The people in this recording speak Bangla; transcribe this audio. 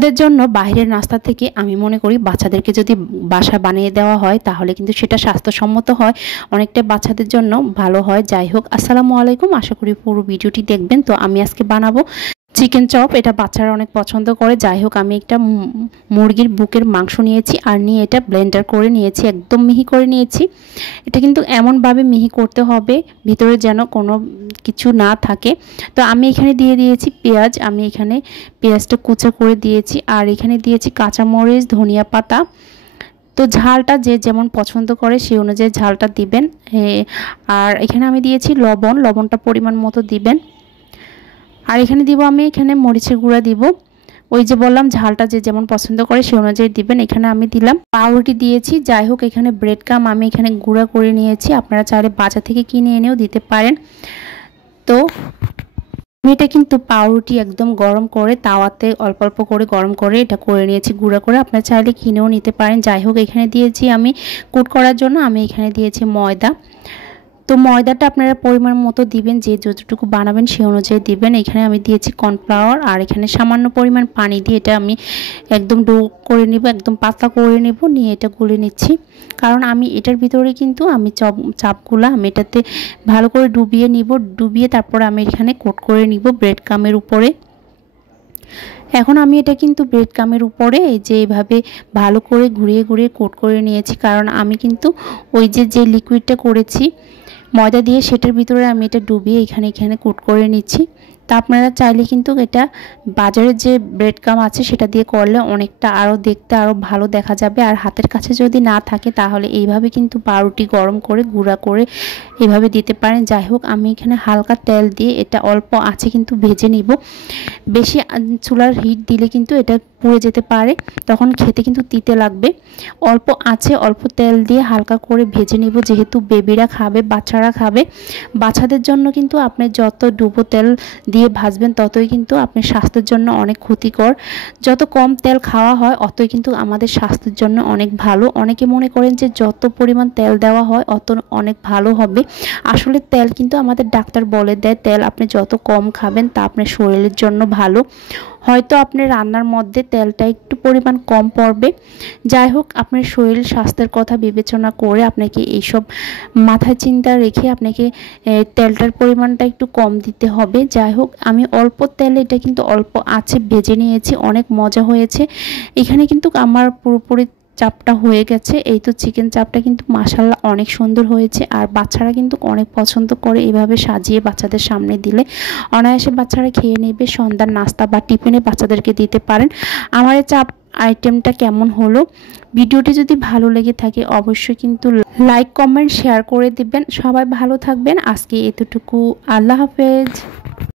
এদের জন্য বাইরের নাস্তা থেকে আমি মনে করি বাচ্চাদেরকে যদি বাসায় বানিয়ে দেওয়া হয় তাহলে কিন্তু সেটা স্বাস্থ্যসম্মত হয়, অনেকটা বাচ্চাদের জন্য ভালো হয়। যাই হোক, আসসালামু আলাইকুম, আশা করি পুরো ভিডিওটি দেখবেন। তো আমি আজকে বানাবো চিকেন চপ। এটা বাচ্চারা অনেক পছন্দ করে। যাই হোক, আমি একটা মুরগির বুকের মাংস নিয়েছি আর নিয়ে এটা ব্লেন্ডার করে নিয়েছি, একদম মিহি করে নিয়েছি। এটা কিন্তু এমনভাবে মিহি করতে হবে ভিতরে যেন কোনো কিছু না থাকে। তো আমি এখানে দিয়ে দিয়েছি পেঁয়াজ, আমি এখানে পেঁয়াজটা কুচা করে দিয়েছি আর এখানে দিয়েছি কাঁচামরিচ, ধনিয়া পাতা। তো ঝালটা যে যেমন পছন্দ করে সেই অনুযায়ী ঝালটা দিবেন। আর এখানে আমি দিয়েছি লবণটা পরিমাণ মতো দিবেন। আর এখানে দিব আমি এখানে মরিচের গুঁড়া দিব, ওই যে বললাম ঝালটা যে যেমন পছন্দ করে সেই অনুযায়ী দিবেন। এখানে আমি দিলাম পাউরুটি দিয়েছি। যাই হোক, এখানে ব্রেড ক্রাম আমি এখানে গুঁড়া করে নিয়েছি, আপনারা চাইলে বাজার থেকে কিনে এনেও দিতে পারেন। তো আমি এটা কিন্তু পাউরুটি একদম গরম করে তাওয়াতে অল্প অল্প করে গরম করে এটা করে নিয়েছি গুঁড়া করে, আপনারা চাইলে কিনেও নিতে পারেন। যাই হোক, এখানে দিয়েছি আমি কোট করার জন্য আমি এখানে দিয়েছি ময়দা। তো ময়দাটা আপনারা পরিমাণ মতো দিবেন, যে যতটুকু বানাবেন সেই অনুযায়ী দিবেন। এখানে আমি দিয়েছি কর্নফ্লাওয়ার আর এখানে সামান্য পরিমাণ পানি দিয়ে এটা আমি একদম ডো করে নিব, একদম পাতলা করে নিব, নিয়ে এটা গুলে নিচ্ছি। কারণ আমি এটার ভিতরে কিন্তু আমি চাপগুলা আমি এটাতে ভালো করে ডুবিয়ে নিব, ডুবিয়ে তারপরে আমি এখানে কোট করে নিব ব্রেড ক্রামের উপরে। এখন আমি এটা কিন্তু ব্রেড ক্রামের উপরে এই যে এইভাবে ভালো করে ঘুরিয়ে ঘুরিয়ে কোট করে নিয়েছি, কারণ আমি কিন্তু ওই যে লিকুইডটা করেছি ময়দা দিয়ে সেটার ভিতরে আমি এটা ডুবিয়ে এখানে কোট করে নিচ্ছি। তা আপনারা চাইলে কিন্তু এটা বাজারের যে ব্রেড ক্রাম আছে সেটা দিয়ে করলে অনেকটা আরও দেখতে আরও ভালো দেখা যাবে। আর হাতের কাছে যদি না থাকে তাহলে এইভাবে কিন্তু পাউরুটি গরম করে গুঁড়া করে এইভাবে দিতে পারেন। যাই হোক, আমি এখানে হালকা তেল দিয়ে এটা অল্প আছে কিন্তু ভেজে নিব। বেশি চুলার হিট দিলে কিন্তু এটা পুড়ে যেতে পারে, তখন খেতে কিন্তু তিতে লাগবে। অল্প আছে অল্প তেল দিয়ে হালকা করে ভেজে নিব, যেহেতু বেবিরা খাবে, বাচ্চারা খাবে। বাচ্চাদের জন্য কিন্তু আপনি যত ডুবো তেল দিয়ে ভাজবেন ততই কিন্তু আপনার স্বাস্থ্যের জন্য অনেক ক্ষতিকর। যত কম তেল খাওয়া হয় অতই কিন্তু আমাদের স্বাস্থ্যের জন্য অনেক ভালো। অনেকে মনে করেন যে যত পরিমাণ তেল দেওয়া হয় অত অনেক ভালো হবে। আসলে তেল কিন্তু আমাদের ডাক্তার বলে দেয় তেল আপনি যত কম খাবেন তা আপনার শরীরের জন্য ভালো। হয়তো আপনার রান্নার মধ্যে তেলটা একটু পরিমাণ কম পড়বে। যাই হোক, আপনার শরীর স্বাস্থ্যের কথা বিবেচনা করে আপনাকে এইসব মাথায় চিন্তা রেখে আপনাকে তেলটার পরিমাণটা একটু কম দিতে হবে। যাই হোক, আমি অল্প তেলে এটা কিন্তু অল্প আছে ভেজে নিয়েছি, অনেক মজা হয়েছে। এখানে কিন্তু আমার পুরোপুরি চাপটা হয়ে গেছে। এই তো চিকেন চাপটা কিন্তু মাশাআল্লাহ অনেক সুন্দর হয়েছে। আর বাচ্চারা কিন্তু অনেক পছন্দ করে এভাবে সাজিয়ে বাচ্চাদের সামনে দিলে, অনায়াসে বাচ্চারা খেয়ে নেবে। সন্ধ্যার নাস্তা বা টিফিনে বাচ্চাদেরকে দিতে পারেন। আমার এই চাপ আইটেমটা কেমন হলো, ভিডিওটি যদি ভালো লেগে থাকে অবশ্যই কিন্তু লাইক কমেন্ট শেয়ার করে দিবেন। সবাই ভালো থাকবেন। আজকে এতটুকু, আল্লাহ হাফেজ।